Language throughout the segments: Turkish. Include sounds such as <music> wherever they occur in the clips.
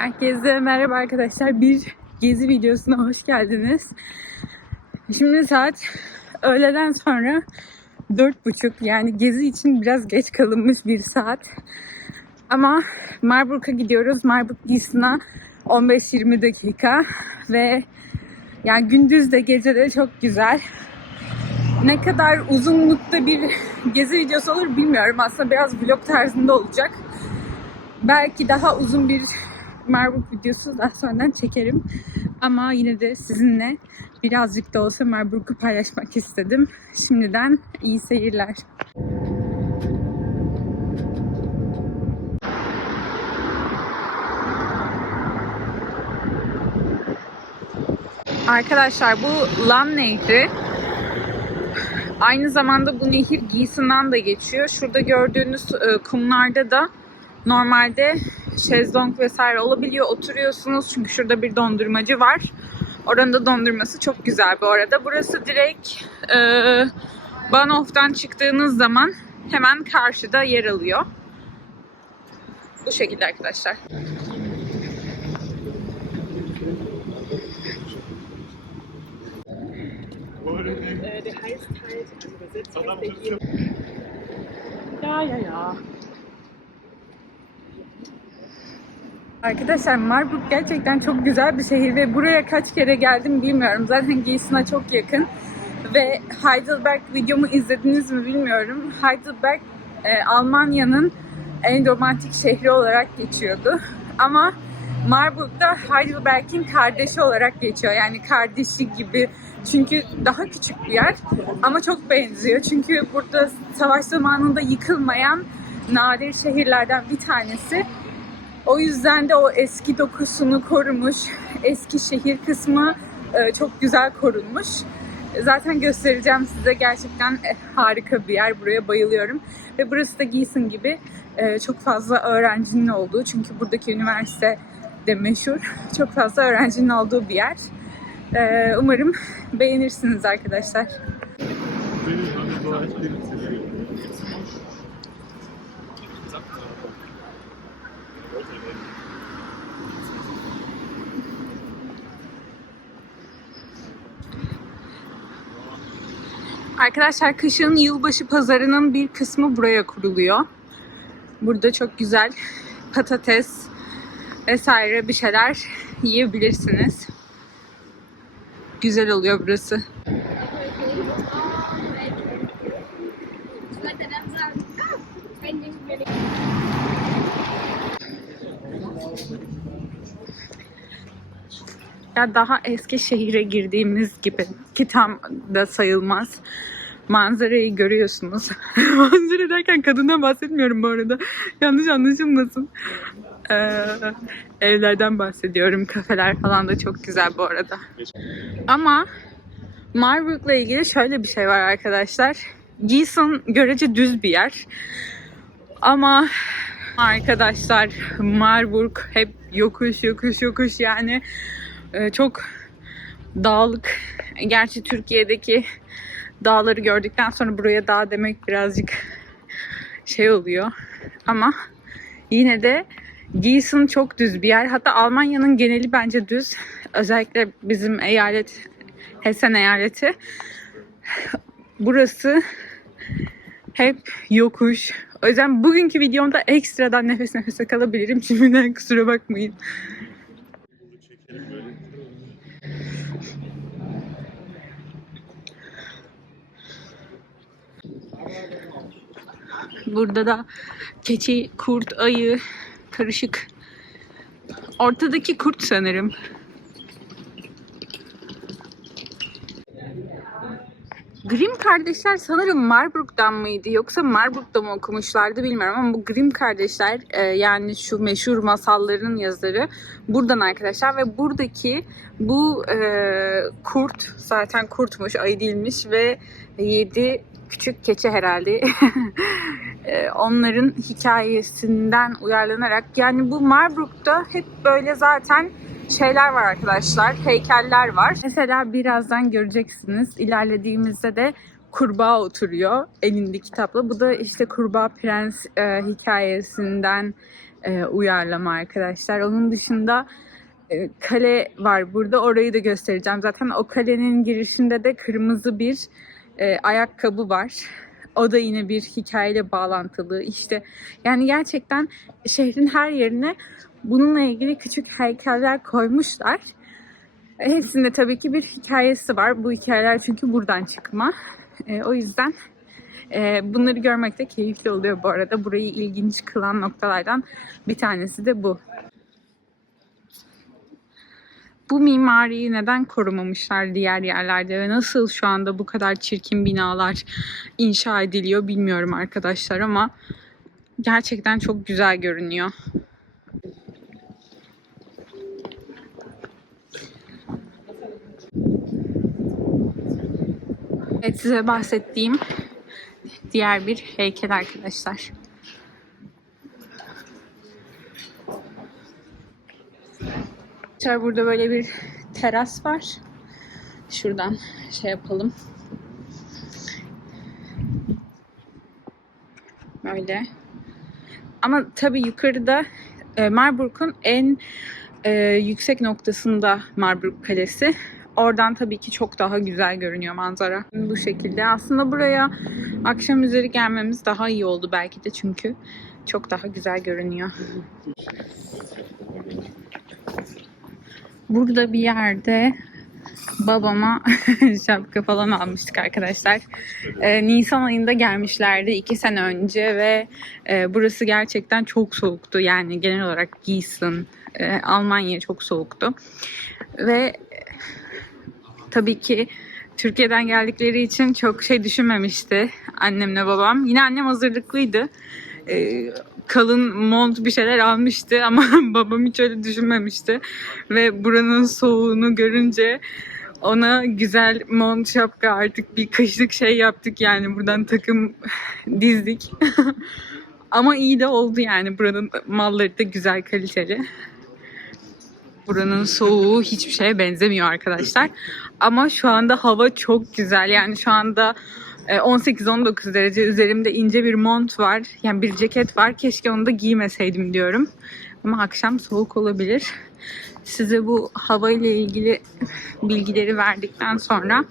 Herkese merhaba arkadaşlar. Bir gezi videosuna hoş geldiniz. Şimdi saat öğleden sonra dört buçuk. Yani gezi için biraz geç kalınmış bir saat. Ama Marburg'a gidiyoruz. Marburg Gießen'a 15-20 dakika ve yani gündüz de gece de çok güzel. Ne kadar uzunlukta bir gezi videosu olur bilmiyorum. Aslında biraz vlog tarzında olacak. Belki daha uzun bir Marburg videosu daha sonradan çekerim. Ama yine de sizinle birazcık da olsa Marburg'u paylaşmak istedim. Şimdiden iyi seyirler. Arkadaşlar bu Lan Nehri Aynı zamanda bu nehir Gießen'dan da geçiyor. Şurada gördüğünüz e, kumlarda da normalde şezlong vesaire olabiliyor. Oturuyorsunuz çünkü şurada bir dondurmacı var. Oranın da dondurması çok güzel bu arada. Burası direkt e, Bahnhof'tan çıktığınız zaman hemen karşıda yer alıyor. Bu şekilde arkadaşlar. Ja, ja, ja. Arkadaşlar Marburg gerçekten çok güzel bir şehir ve buraya kaç kere geldim bilmiyorum. Zaten Gießen'a çok yakın. Ve Heidelberg videomu izlediniz mi bilmiyorum. Heidelberg e, Almanya'nın en romantik şehri olarak geçiyordu. <laughs> Ama Marburg'da Heidelberg'in kardeşi olarak geçiyor. Yani kardeşi gibi. Çünkü daha küçük bir yer ama çok benziyor. Çünkü burada savaş zamanında yıkılmayan nadir şehirlerden bir tanesi. O yüzden de o eski dokusunu korumuş. Eski şehir kısmı e, çok güzel korunmuş. Zaten göstereceğim size gerçekten e, harika bir yer. Buraya bayılıyorum. Ve burası da Gießen gibi e, çok fazla öğrencinin olduğu. Çünkü buradaki üniversite de meşhur. <laughs> Çok fazla öğrencinin olduğu bir yer. Umarım beğenirsiniz arkadaşlar. Arkadaşlar kışın yılbaşı pazarının bir kısmı buraya kuruluyor. Burada çok güzel patates vesaire bir şeyler yiyebilirsiniz. Güzel oluyor burası. Ya daha eski şehire girdiğimiz gibi ki tam da sayılmaz. Manzarayı görüyorsunuz. <laughs> Manzara derken kadından bahsetmiyorum bu arada. Yanlış anlaşılmasın. Ee, evlerden bahsediyorum. Kafeler falan da çok güzel bu arada. Ama Marburg'la ilgili şöyle bir şey var arkadaşlar. Gießen görece düz bir yer. Ama arkadaşlar Marburg hep yokuş yokuş yokuş yani e, çok dağlık. Gerçi Türkiye'deki dağları gördükten sonra buraya dağ demek birazcık şey oluyor. Ama yine de Gießen çok düz bir yer. Hatta Almanya'nın geneli bence düz. Özellikle bizim eyalet Hessen eyaleti. Burası hep yokuş. O yüzden bugünkü videomda ekstradan nefes nefese kalabilirim. <laughs> Şimdiden kusura bakmayın. Burada da keçi, kurt, ayı karışık. Ortadaki kurt sanırım. Grimm kardeşler sanırım Marburg'dan mıydı yoksa Marburg'da mı okumuşlardı bilmiyorum ama bu Grimm kardeşler e, yani şu meşhur masalların yazarı buradan arkadaşlar ve buradaki bu e, kurt zaten kurtmuş ayı değilmiş ve yedi küçük keçi herhalde <laughs> E, onların hikayesinden uyarlanarak yani bu Marburg'da hep böyle zaten şeyler var arkadaşlar. Heykeller var. Mesela birazdan göreceksiniz. İlerlediğimizde de kurbağa oturuyor elinde kitapla. Bu da işte Kurbağa Prens e, hikayesinden e, uyarlama arkadaşlar. Onun dışında e, kale var burada. Orayı da göstereceğim. Zaten o kalenin girişinde de kırmızı bir e, ayakkabı var. O da yine bir hikayeyle bağlantılı. İşte yani gerçekten şehrin her yerine bununla ilgili küçük heykeller koymuşlar. Hepsinde tabii ki bir hikayesi var. Bu hikayeler çünkü buradan çıkma. E, o yüzden e, bunları görmek de keyifli oluyor bu arada. Burayı ilginç kılan noktalardan bir tanesi de bu. Bu mimariyi neden korumamışlar diğer yerlerde ve nasıl şu anda bu kadar çirkin binalar inşa ediliyor bilmiyorum arkadaşlar ama gerçekten çok güzel görünüyor. Evet size bahsettiğim diğer bir heykel arkadaşlar. Arkadaşlar burada böyle bir teras var. Şuradan şey yapalım. Böyle. Ama tabii yukarıda e, Marburg'un en e, yüksek noktasında Marburg Kalesi. Oradan tabii ki çok daha güzel görünüyor manzara. Bu şekilde. Aslında buraya akşam üzeri gelmemiz daha iyi oldu belki de çünkü çok daha güzel görünüyor. Burada bir yerde babama <laughs> şapka falan almıştık arkadaşlar. Ee, Nisan ayında gelmişlerdi iki sene önce ve e, burası gerçekten çok soğuktu. Yani genel olarak Gießen, e, Almanya çok soğuktu. Ve tabii ki Türkiye'den geldikleri için çok şey düşünmemişti annemle babam. Yine annem hazırlıklıydı. Ee, kalın mont bir şeyler almıştı ama <laughs> babam hiç öyle düşünmemişti. Ve buranın soğuğunu görünce ona güzel mont şapka artık bir kışlık şey yaptık yani buradan takım <laughs> dizdik. <laughs> ama iyi de oldu yani buranın malları da güzel kaliteli. Buranın soğuğu hiçbir şeye benzemiyor arkadaşlar. Ama şu anda hava çok güzel. Yani şu anda e, 18-19 derece üzerimde ince bir mont var. Yani bir ceket var. Keşke onu da giymeseydim diyorum. Ama akşam soğuk olabilir. Size bu hava ile ilgili bilgileri verdikten sonra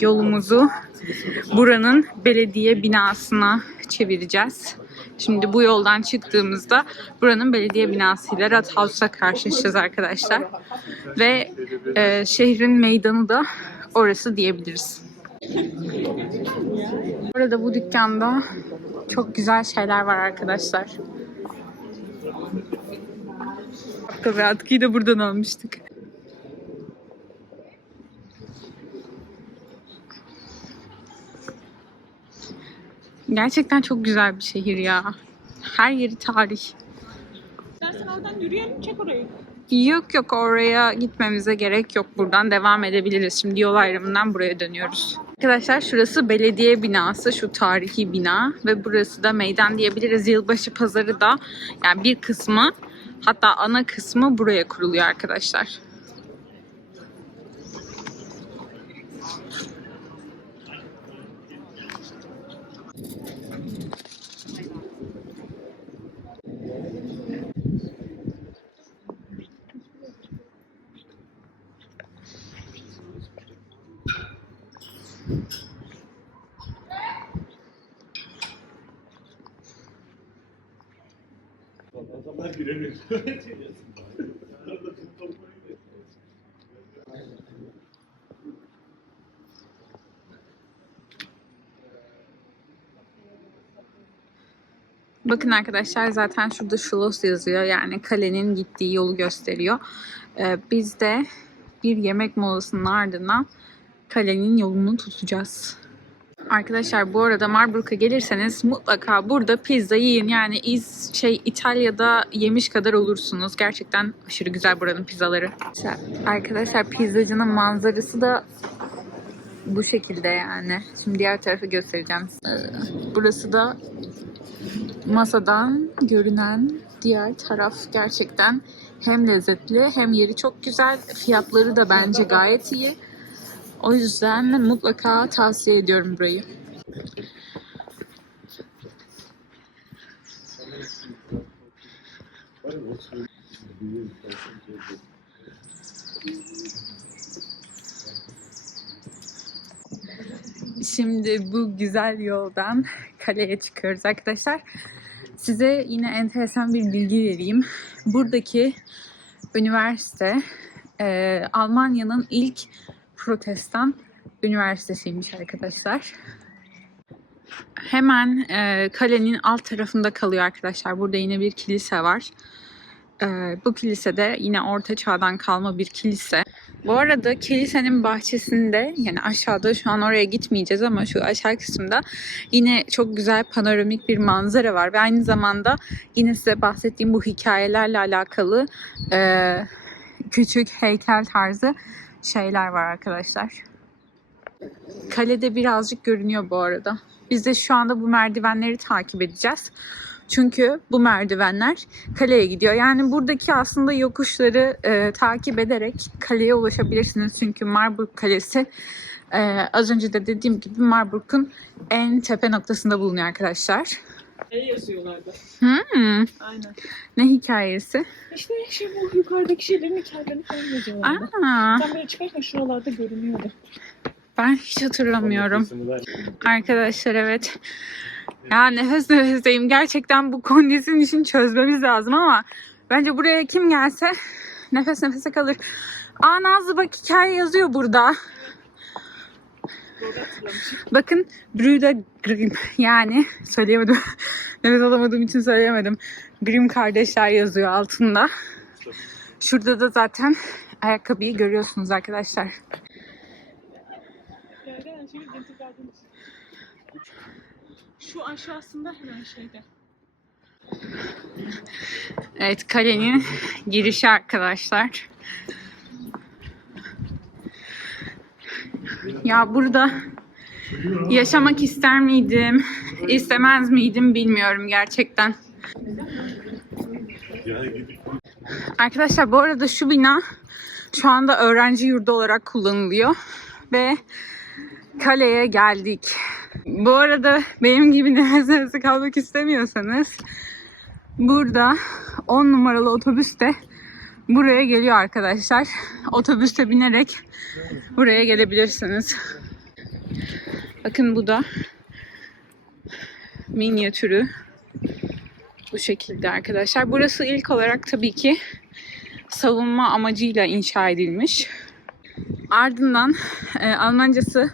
yolumuzu buranın belediye binasına çevireceğiz. Şimdi bu yoldan çıktığımızda buranın belediye binasıyla Rathhaus'a karşılaşacağız arkadaşlar. Ve e, şehrin meydanı da orası diyebiliriz. Burada bu dükkanda çok güzel şeyler var arkadaşlar. Şapka ve atkıyı da buradan almıştık. Gerçekten çok güzel bir şehir ya. Her yeri tarih. İstersen oradan yürüyelim çek orayı. Yok yok oraya gitmemize gerek yok. Buradan devam edebiliriz. Şimdi yol ayrımından buraya dönüyoruz. Arkadaşlar şurası belediye binası. Şu tarihi bina. Ve burası da meydan diyebiliriz. Yılbaşı pazarı da yani bir kısmı hatta ana kısmı buraya kuruluyor arkadaşlar. Bakın arkadaşlar zaten şurada Schloss yazıyor. Yani kalenin gittiği yolu gösteriyor. Ee, biz de bir yemek molasının ardından kalenin yolunu tutacağız. Arkadaşlar bu arada Marburg'a gelirseniz mutlaka burada pizza yiyin. Yani iz şey İtalya'da yemiş kadar olursunuz. Gerçekten aşırı güzel buranın pizzaları. Arkadaşlar pizzacının manzarası da bu şekilde yani. Şimdi diğer tarafı göstereceğim. size. Burası da masadan görünen diğer taraf gerçekten hem lezzetli hem yeri çok güzel. Fiyatları da bence gayet iyi. O yüzden mutlaka tavsiye ediyorum burayı. Şimdi bu güzel yoldan <laughs> kaleye çıkıyoruz arkadaşlar. Size yine enteresan bir bilgi vereyim. Buradaki üniversite e, Almanya'nın ilk protestan üniversitesiymiş arkadaşlar. Hemen e, kalenin alt tarafında kalıyor arkadaşlar. Burada yine bir kilise var. E, bu kilise de yine orta çağdan kalma bir kilise. Bu arada kilisenin bahçesinde yani aşağıda şu an oraya gitmeyeceğiz ama şu aşağı kısımda yine çok güzel panoramik bir manzara var ve aynı zamanda yine size bahsettiğim bu hikayelerle alakalı e, küçük heykel tarzı şeyler var arkadaşlar. Kalede birazcık görünüyor bu arada. Biz de şu anda bu merdivenleri takip edeceğiz. Çünkü bu merdivenler kaleye gidiyor. Yani buradaki aslında yokuşları e, takip ederek kaleye ulaşabilirsiniz. Çünkü Marburg Kalesi e, az önce de dediğim gibi Marburg'un en tepe noktasında bulunuyor arkadaşlar. Ne yazıyorlardı? Hmm, Aynen. ne hikayesi? İşte şey bu yukarıdaki şeylerin hikayelerini falan yazıyorlardı. Aa, Tam böyle çıkarken şuralarda görünüyordu. ben hiç hatırlamıyorum. Arkadaşlar evet. Ya nefes nefesteyim. Gerçekten bu kondisyon işini çözmemiz lazım ama bence buraya kim gelse <laughs> nefes nefese kalır. Aa Nazlı bak hikaye yazıyor burada. Bakın Brüder Grimm yani söyleyemedim. <laughs> nefes alamadığım için söyleyemedim. Grimm kardeşler yazıyor altında. Şurada da zaten ayakkabıyı görüyorsunuz arkadaşlar. Şu aşağısında hemen şeyde. Evet kalenin girişi arkadaşlar. Ya burada yaşamak ister miydim, istemez miydim bilmiyorum gerçekten. Arkadaşlar bu arada şu bina şu anda öğrenci yurdu olarak kullanılıyor ve kaleye geldik. Bu arada benim gibi <laughs> nefes nefese kalmak istemiyorsanız burada 10 numaralı otobüs de buraya geliyor arkadaşlar. Otobüste binerek buraya gelebilirsiniz. Bakın bu da minyatürü. Bu şekilde arkadaşlar. Burası ilk olarak tabii ki savunma amacıyla inşa edilmiş. Ardından e, Almancası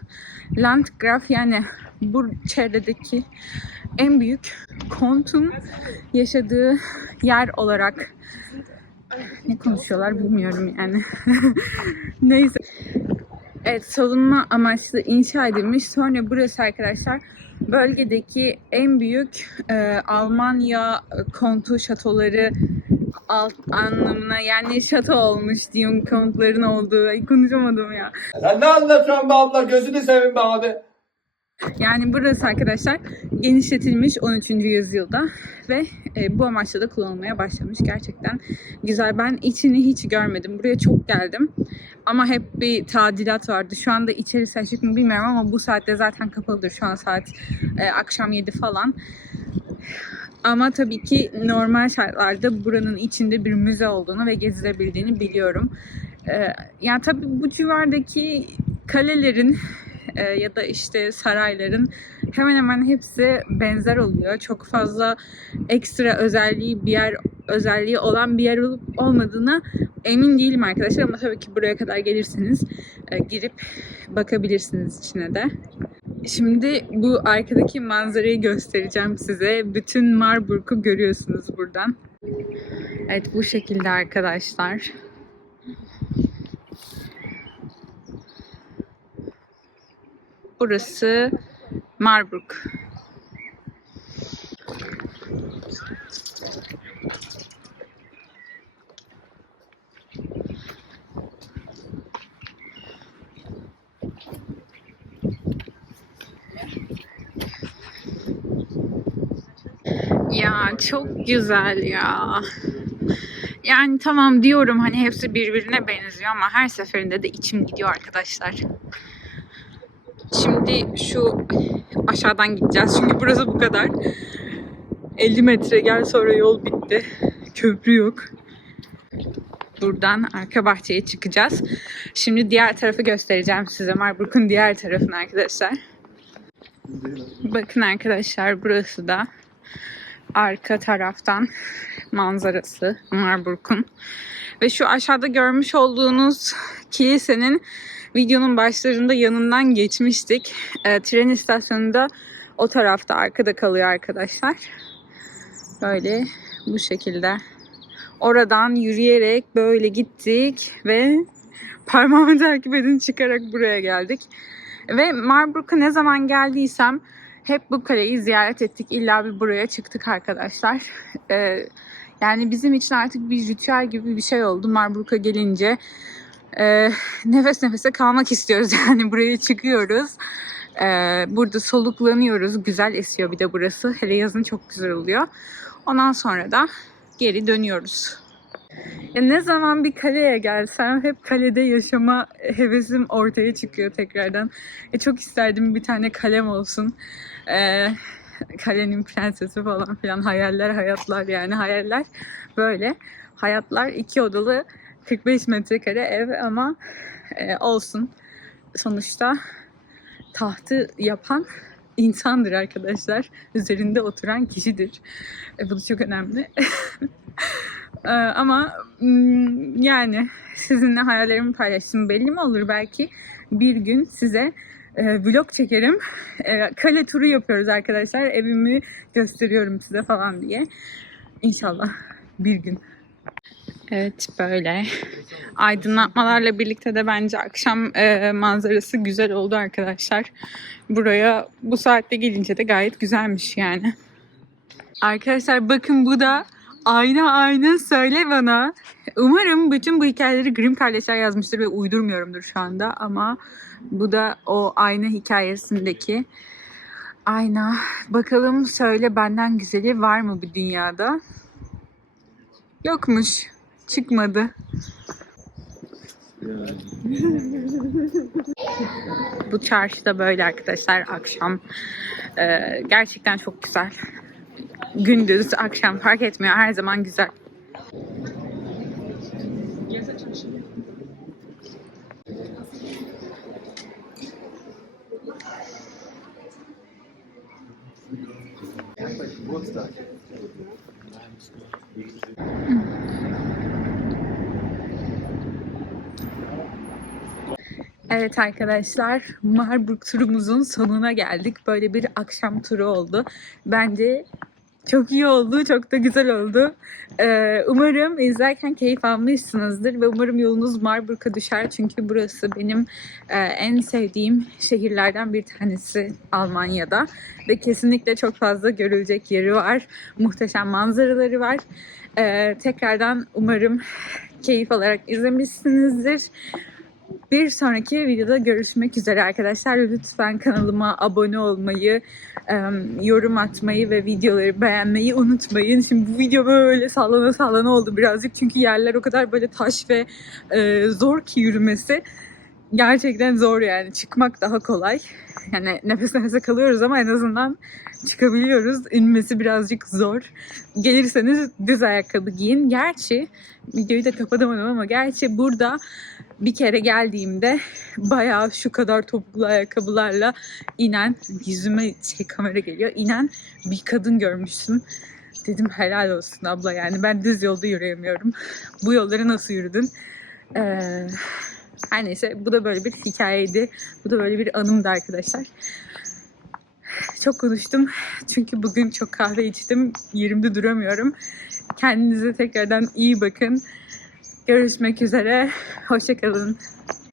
Landgraf yani bu çevredeki en büyük kontun yaşadığı yer olarak ne konuşuyorlar bilmiyorum yani. <laughs> Neyse. Evet savunma amaçlı inşa edilmiş. Sonra burası arkadaşlar bölgedeki en büyük e, Almanya kontu şatoları alt anlamına yani şato olmuş diyeyim kontların olduğu. Ay, konuşamadım ya. Sen ne anlatıyorsun be abla? Gözünü seveyim be abi. Yani burası arkadaşlar genişletilmiş 13. yüzyılda ve e, bu amaçla da kullanılmaya başlamış. Gerçekten güzel. Ben içini hiç görmedim. Buraya çok geldim. Ama hep bir tadilat vardı. Şu anda içerisi açık mı bilmiyorum ama bu saatte zaten kapalıdır. Şu an saat e, akşam 7 falan. Ama tabii ki normal şartlarda buranın içinde bir müze olduğunu ve gezilebildiğini biliyorum. Ee, yani tabii bu civardaki kalelerin <laughs> e, ya da işte sarayların hemen hemen hepsi benzer oluyor. Çok fazla ekstra özelliği bir yer özelliği olan bir yer olup olmadığına emin değilim arkadaşlar ama tabii ki buraya kadar gelirseniz e, girip bakabilirsiniz içine de. Şimdi bu arkadaki manzarayı göstereceğim size. Bütün Marburg'u görüyorsunuz buradan. Evet bu şekilde arkadaşlar. Burası Marburg. Ya çok güzel ya. Yani tamam diyorum hani hepsi birbirine benziyor ama her seferinde de içim gidiyor arkadaşlar. Şimdi şu aşağıdan gideceğiz çünkü burası bu kadar. 50 metre gel sonra yol bitti. köprü yok. Buradan arka bahçeye çıkacağız. Şimdi diğer tarafı göstereceğim size. Marburg'un diğer tarafını arkadaşlar. Bakın arkadaşlar burası da arka taraftan manzarası Marburg'un. Ve şu aşağıda görmüş olduğunuz kilisenin videonun başlarında yanından geçmiştik. Ee, tren istasyonu da o tarafta arkada kalıyor arkadaşlar. Böyle bu şekilde. Oradan yürüyerek böyle gittik ve parmağımı takip edin çıkarak buraya geldik. Ve Marburg'a ne zaman geldiysem hep bu kaleyi ziyaret ettik. İlla bir buraya çıktık arkadaşlar. <laughs> Ee, yani bizim için artık bir ritüel gibi bir şey oldu. Marburg'a gelince e, <laughs> nefes nefese kalmak istiyoruz. <laughs> Yani buraya çıkıyoruz. Ee, burada soluklanıyoruz. Güzel esiyor bir de burası. Hele yazın çok güzel oluyor. Ondan sonra da geri dönüyoruz. Ya ne zaman bir kaleye gelsem hep kalede yaşama hevesim ortaya çıkıyor tekrardan. E çok isterdim bir tane kalem olsun. Ee, kalenin prensesi falan filan hayaller hayatlar yani hayaller böyle. Hayatlar iki odalı 45 metrekare ev ama e, olsun. Sonuçta tahtı yapan insandır arkadaşlar. Üzerinde oturan kişidir. E, bu da çok önemli. Ee, <laughs> ama mm, yani sizinle hayallerimi paylaştım. Belli mi olur belki bir gün size e, vlog çekerim. E, kale turu yapıyoruz arkadaşlar. Evimi gösteriyorum size falan diye. İnşallah bir gün. Evet böyle. Aydınlatmalarla birlikte de bence akşam e, manzarası güzel oldu arkadaşlar. Buraya bu saatte gelince de gayet güzelmiş yani. Arkadaşlar bakın bu da ayna ayna söyle bana. Umarım bütün bu hikayeleri Grimm kardeşler yazmıştır ve uydurmuyorumdur şu anda ama bu da o ayna hikayesindeki ayna. Bakalım söyle benden güzeli var mı bu dünyada? Yokmuş. Çıkmadı. Bu çarşıda böyle arkadaşlar akşam. Ee, gerçekten çok güzel. Gündüz, akşam fark etmiyor. Her zaman güzel. Evet arkadaşlar, Marburg turumuzun sonuna geldik. Böyle bir akşam turu oldu. Bence çok iyi oldu, çok da güzel oldu. Ee, umarım izlerken keyif almışsınızdır ve umarım yolunuz Marburg'a düşer. Çünkü burası benim e, en sevdiğim şehirlerden bir tanesi Almanya'da. Ve kesinlikle çok fazla görülecek yeri var. Muhteşem manzaraları var. Ee, tekrardan umarım keyif alarak izlemişsinizdir. Bir sonraki videoda görüşmek üzere arkadaşlar. Lütfen kanalıma abone olmayı, yorum atmayı ve videoları beğenmeyi unutmayın. Şimdi bu video böyle sallana sallana oldu birazcık. Çünkü yerler o kadar böyle taş ve e, zor ki yürümesi. Gerçekten zor yani. Çıkmak daha kolay. Yani nefes nefese kalıyoruz ama en azından çıkabiliyoruz. İnmesi birazcık zor. Gelirseniz düz ayakkabı giyin. Gerçi videoyu da kapatamadım ama gerçi burada bir kere geldiğimde bayağı şu kadar topuklu ayakkabılarla inen yüzüme şey kamera geliyor inen bir kadın görmüştüm. Dedim helal olsun abla yani ben düz yolda yürüyemiyorum. Bu yolları nasıl yürüdün? Ee, her neyse bu da böyle bir hikayeydi. Bu da böyle bir anımdı arkadaşlar. Çok konuştum. Çünkü bugün çok kahve içtim. Yerimde duramıyorum. Kendinize tekrardan iyi bakın. Görüşmek üzere. Hoşçakalın.